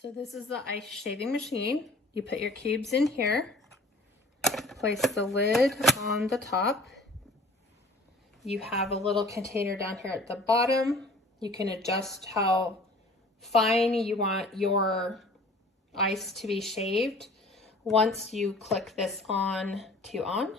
So this is the ice shaving machine. You put your cubes in here, place the lid on the top. You have a little container down here at the bottom. You can adjust how fine you want your ice to be shaved. Once you click this on to on,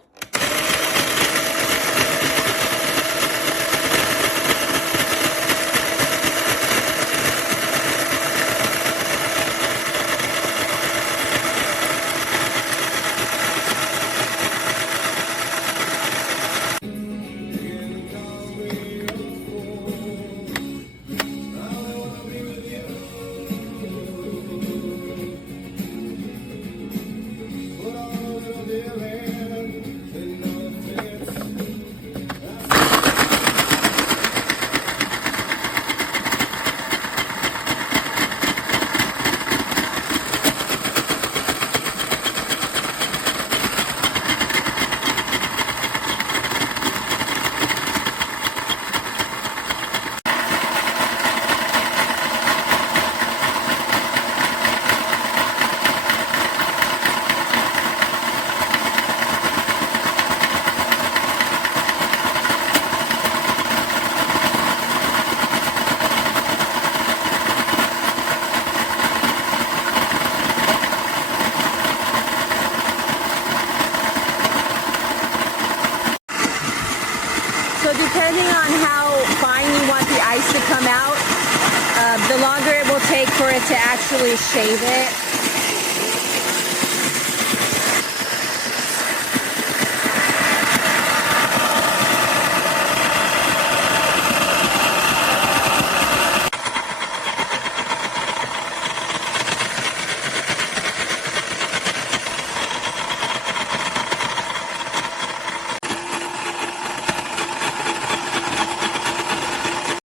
So depending on how fine you want the ice to come out, the longer it will take for it to actually shave it.